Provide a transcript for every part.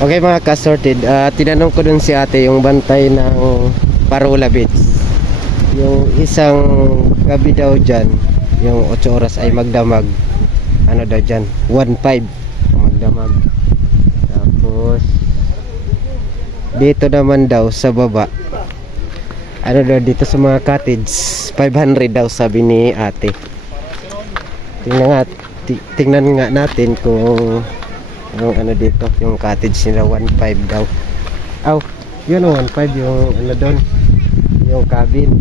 Okay mga ka-sorted, tinanong ko dun si ate yung bantay ng Parola Beach. Yung isang gabi daw dyan, yung 8 oras ay magdamag. Ano daw dyan? 1.5 magdamag. Tapos dito naman daw sa baba, ano daw dito sa mga cottage, 500 daw sabi ni ate. Tingnan nga natin kung yung ano dito, yung cottage nila 1.5 daw. Yun o 1.5 yung ano doon, yung cabin.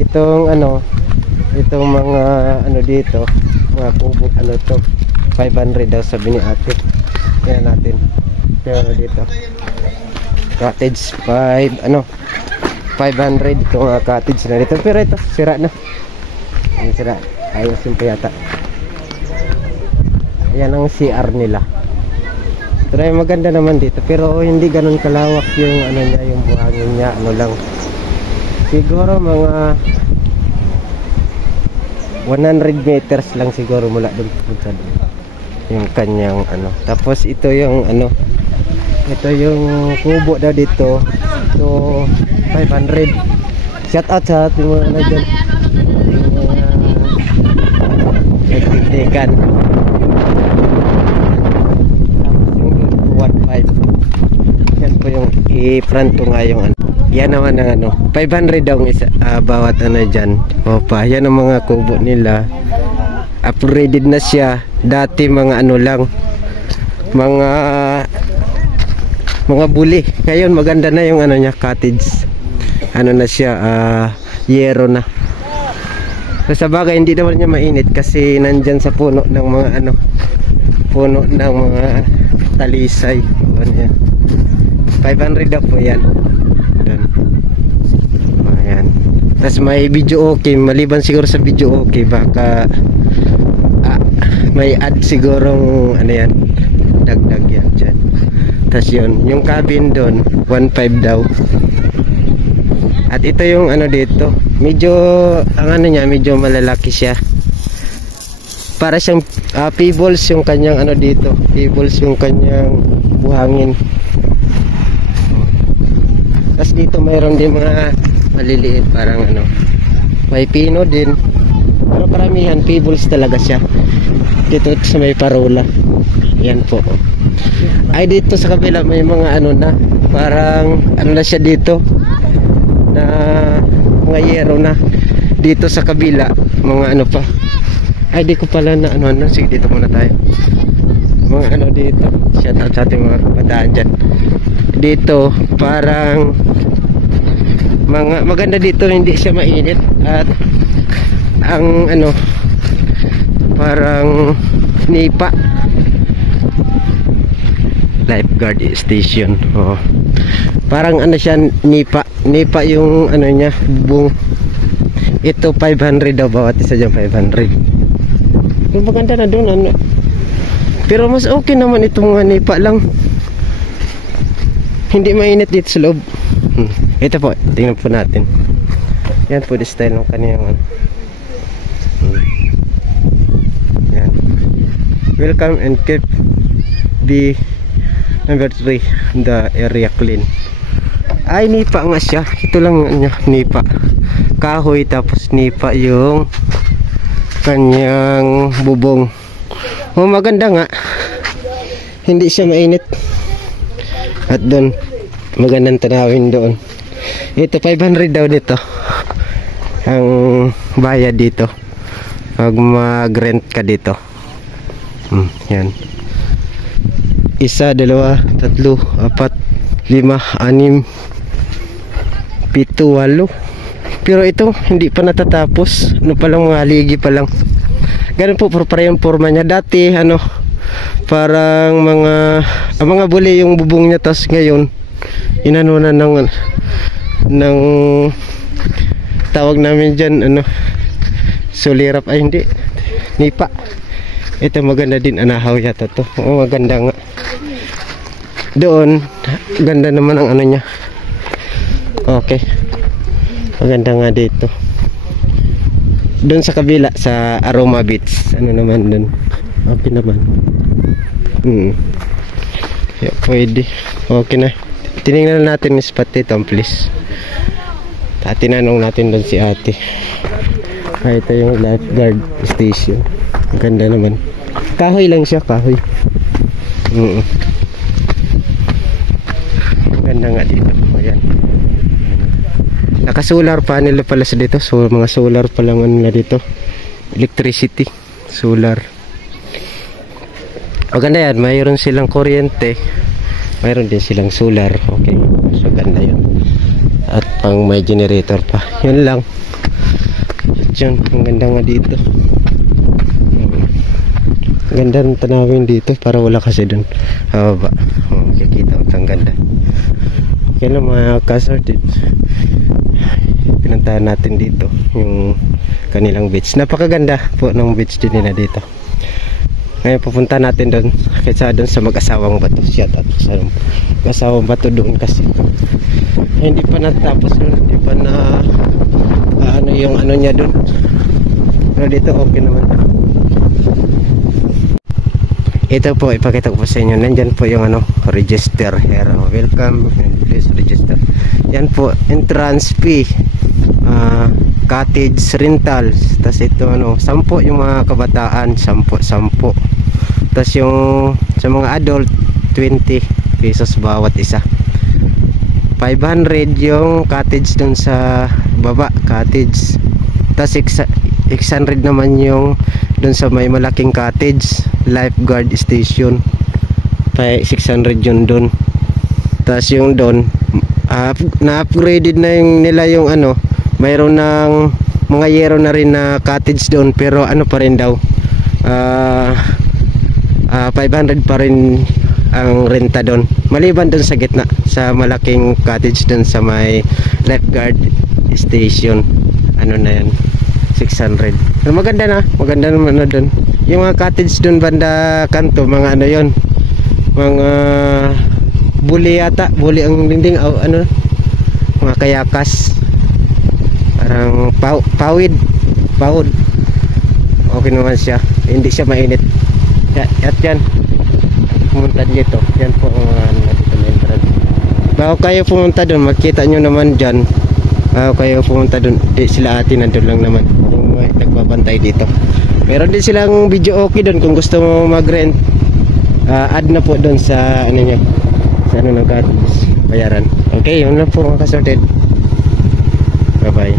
Itong ano, itong mga ano dito, mga kubo ano to, 500 daw sabi ni ate. Tingnan natin. Tingnan dito. Cottage 500 itong cottage na dito. Pero ito sira na. Ano sira? Ayusin pa yata. Yan ang CR nila. Pero ay maganda naman dito, pero hindi ganun kalawak yung ano niya, yung buhangin niya, ano lang. Siguro mga 100 meters lang siguro mula doon punta doon. Yung kanyang ano. Tapos ito yung ano, ito yung kubo daw dito. So 500. Shout out sa ating mga ano dyan, yung mga nagtitikan. 1.5. Yan po yung i-front ko nga yung ano. Yan naman ang ano, 500 daw isa, bawat ano dyan. Opa, yan ang mga kubo nila. Upgraded na siya. Dati mga ano lang, mga buli. Ngayon maganda na yung ano niya, cottage. Ano na siya, yero na. So, sa bagay hindi naman niya mainit kasi nandyan sa puno ng mga ano, puno ng mga talisay. Ayan. 500 daw po yan. Ayan. Tapos may video okay. Maliban siguro sa video okay, baka may add sigurong ano yan, dagdag yan dyan. Tapos yun, yung cabin doon 1.5 daw. At ito yung ano dito, medyo ang ano niya, medyo malalaki siya. Para siyang pebbles yung kanyang ano dito, pebbles yung kanyang buhangin. Tapos dito mayroon din mga maliliit, parang ano, may pino din, pero karamihan pebbles talaga siya. Dito sa may Parola, yan po. Ay dito sa kabila may mga ano na, parang ano na siya dito, na mga yero na. Dito sa kabila mga ano pa. Ay di ko pala na ano, sige dito muna tayo. Mga ano dito, shout out sa ating mga kabataan dyan. Dito parang mga maganda dito, hindi siya mainit. At ang ano, parang nipa, lifeguard station. Parang ano siya, nipa yung ano niya, bubong. Ito 500 daw bawat isa dyan, 500. Maganda na doon ano. Pero mas okay naman itong mga nipa lang. Hindi mainit dito sa loob. Ito po, tingnan po natin. Yan po the style ng kaniyang yan. Welcome and keep the number 3 the area clean. Ay nipa nga siya. Ito lang niya, nipa. Kahoy tapos nipa yung kanyang bubong. Maganda nga, hindi siya mainit. At doon magandang tanawin doon. Ito 500 daw dito ang bayad dito pag mag-rent ka dito. Yan, 1, 2, 3, 4, 5, 6, 7, 8. Pero ito hindi pa natatapos. Ano pa lang, mga ligi pa lang. Ganun po para yung forma niya. Dati ano, parang mga buli yung bubong niya. Tapos ngayon inano na ng tawag namin dyan ano, sulirap, ay hindi, nipa. Ito maganda din, anahaw yata to. Maganda nga. Doon ganda naman ang ano niya. Okay, maganda nga dito. Doon sa kabila sa Aroma Beach, ano naman doon, okay naman. Yeah, pwede. Okay na. Tinignan natin yung spot dito, please. Tinanong natin doon si ate. Ito yung lifeguard station. Ang ganda naman. Kahoy lang siya, kahoy. Ang ganda nga dito. Ayan. Naka-solar panel pala sa dito. So, mga solar pa lang nila dito. Electricity. Solar. Maganda yan. Mayroon silang kuryente. Mayroon din silang solar. Okay. So, ganda yun. At pang may generator pa. Yun lang. Diyan. Ang ganda nga dito. Ang ganda ng tanawin dito. Para wala kasi dun. Hababa. Makikita. Ang ganda. Yan lang mga kasorted. Pinuntahan natin dito yung kanilang beach. Napakaganda po ng beach din nila dito. Ngayon pupunta natin doon kaysa doon sa mag-asawang bato. Shout out sa mag-asawang bato doon kasi hindi pa natapos doon. Hindi pa na ano yung ano niya doon. Pero dito okay naman. Ito po ipakita ko po sa inyo. Nandyan po yung ano, register here. Welcome and please register. Yan po entrance fee. Cottage rentals. Tas ito ano, 10 yung mga kabataan, 10. Tas yung sa mga adult 20 pesos bawat isa. 500 yung cottage dun sa baba, cottage. Tas 600 naman yung dun sa may malaking cottage, lifeguard station. 600 yun dun. Tas yung dun na-upgraded na yung nila yung ano, mayroon ng mga yero na rin na cottage doon, pero ano pa rin daw 500 pa rin ang renta doon, maliban doon sa gitna sa malaking cottage doon sa may lifeguard station. Ano na yan, 600. Maganda naman na doon yung mga cottage doon banda kanto. Mga ano yon, mga buli yata, buli ang dinding ano, mga kayakas. Parang pawid. Okay naman siya. Hindi siya mainit. At yan. Pumunta dito. Yan po ang dito na entrance. Bago kayo pumunta doon, makita nyo naman dyan. Bago kayo pumunta doon, sila ate nandun lang naman. Yung nagbabantay dito. Meron din silang video okay doon kung gusto mo mag-rent. Add na po doon sa ano nyo. Sa ano ng cottage. Bayaran. Okay, yun lang po mga kasorted. Bye bye.